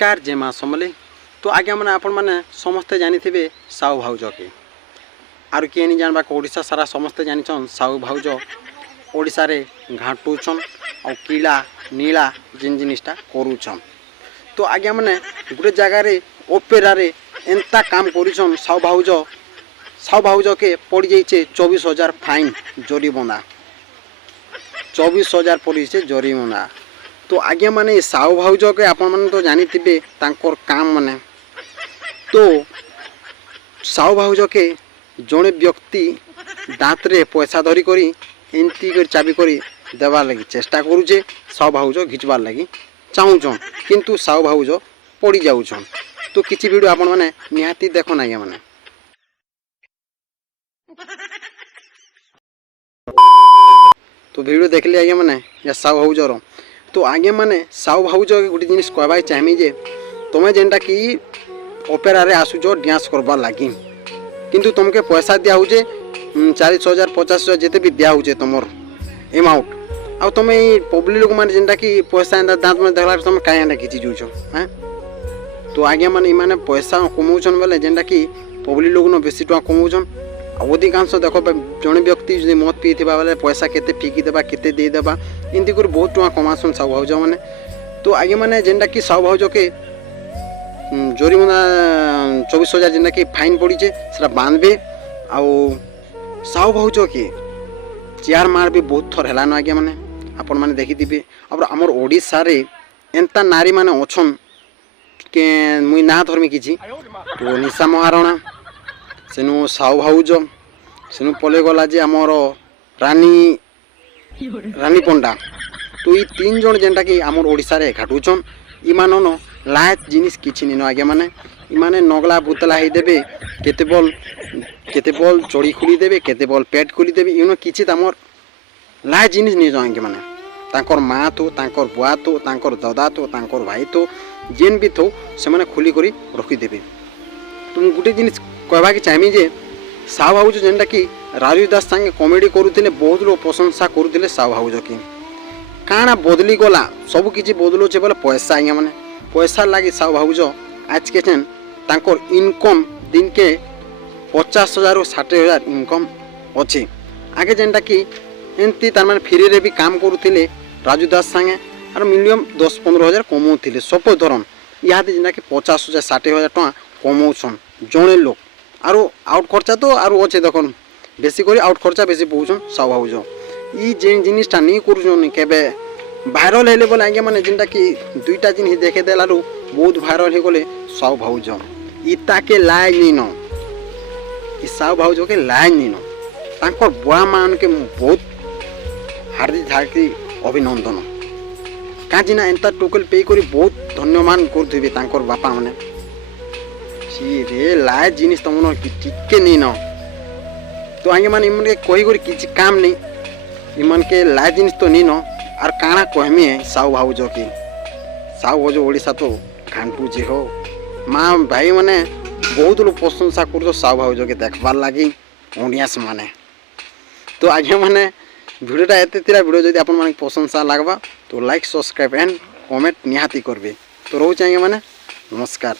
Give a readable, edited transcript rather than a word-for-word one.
नमस्कार जय माँ समले। तो आज्ञा मैंने आपण मैंने समस्ते जानी थे साहू भाउज के आर किए नहीं जानवा ओडिशा सारा समस्ते जानिछन साहू भाउज ओडिशा रे घाटुछन और कीला नीला जिन जिनिसटा करूछन। तो आज्ञा मैंने गोटे जगार ओपेरा रे एंता काम करूछन साहू भाउज के पड़ जाइए 24,000 फाइन जरिमाना 24,000 पड़ जरिमाना। तो आज्ञा माने साहू भाउज के आपण मैंने तो जानी थे तांकर काम माने। तो साहू भाउज के जड़े व्यक्ति दाँत रे पैसा धरी करी एंती कर चाबी करी देवार लगी चेष्टा करुचे साहू भाउज घिचबार लगी चाहूछन किंतु साहू भाउज पड़ी जाऊछन। तो किसी वीडियो आपण मैंने निहाती देखो आज्ञा माने। तो वीडियो देख लिया आज्ञा माने या साहू भाउजर। तो आगे माने साहू भाउज गोटे जिनिस कहबाक चाहमी जे तुम्हें जेनटा कि ओपेरा रे आसुच डांस करबार लगी किंतु तुमके पैसा दिया होचे 40,000 50,000 जिते भी दिया होचे तुमर एमाउंट आ तुम पब्लिक लोक मैंने जेनटा कि पैसा एंता दाँत में देखला तुम कहीं एंता खिची जाऊछ। हाँ तो आगे माने इमाने पैसा कमाउछन बेले जेनटा कि पब्लिक लोक न बेसी टका कमाउछन। अधिकांश देख जड़े व्यक्ति जो मद पी बेले पैसा केते फिकी देबा केते दे देबा एमती कर बहुत टका कमासन साहू भाउज मैंने। तो आगे मैंने जेनटा कि साहू भाउज के जरिमाना 24,000 जेनटा कि फाइन पड़ी से बांधबे आउ साहू भाउज के चेयर मार भी बहुत थर है आज्ञा मैंने आपण मैंने देखी और आमर ओडिशा रे एंता नारी माने अच्छन के मुई ना धर्मी किसी तो निशा महाराणा सेनु साहू भाउज सेनु पले गला जे आमर रानी पंडा। तो ये 3 जन जेनटा कि आमर ओडिशा रे घाटुछन इमान लायक जिनिस किछि निनो आगे माने इमाने नगला बुतला ही देबे केते बल चोड़ी खुली देबे केते बल पेट खुली देबे इनो किछि तमर लायक जिनिस नि जांगे माने तांकर माँ तो तांकर बुआ तो तांकर दादा तो तांकर भाई तो जेन भी थो से माने खुली करी रखी देबे। तुम गुटे जिनिस कहबा कि चाहमी जे साहू भाउज जेनटा कि राजू दास संगे कॉमेडी करुथिले बहुत लोग प्रशंसा करुथिले साहू भाउज की काना बदली गला सब किछि बदलुचे बोले पैसा आज्ञा माने पैसा लगी साहू भाउज आज के चेन तांकर इनकम दिन के 50,000 और 60,000 इनकम अच्छे। आगे जेनटा कि एमती तार माने फ्री रे भी काम करुथिले राजू दास संगे और मिनिमम 10-15,000 कमाउथिले सब धरन इहादे जेनटा कि 50,000 60,000 टका कमाउछन जड़े लोग आरो आउट खर्चा तो आरो अच्छे देखन बेसी करी आउट खर्चा बेसी पहुँचन साहू भाउज ई जेन जिनिसटा नहीं करुछन केबे भाइराल हेले बोले आज्ञा माने जेनटा कि 2टा जिनिस देखे देलारू बहुत भाइराल हो गले साहू भाउज इता के लायक नहीं न साहू भाउज के लायक नहीं न तांकर बुआ मान के बहुत हार्दिक अभिनंदन काजी ना एंता टोकल पे करी बहुत धन्यवाद करथुबे तांकर बापा माने सी रे लायक जिनिस तुम टिके नहीं न। तो आगे माने इमन के कही करी किसी काम नहीं इमन के लायक जिनिस तो नहीं न और काना कहमी है साहू भाउज की साहू भाउज ओडिशा तो घाटू जे हो माँ भाई माने बहुत लोग प्रशंसा कर साहू भाउज के देखबार लगी ऑडियंस माने। तो आगे माने वीडियोटा एते तीरा वीडियो जदि आपन माने प्रशंसा लागबा तो लाइक सब्सक्राइब एंड कमेंट निहाती करबे। तो रोज आगे माने नमस्कार।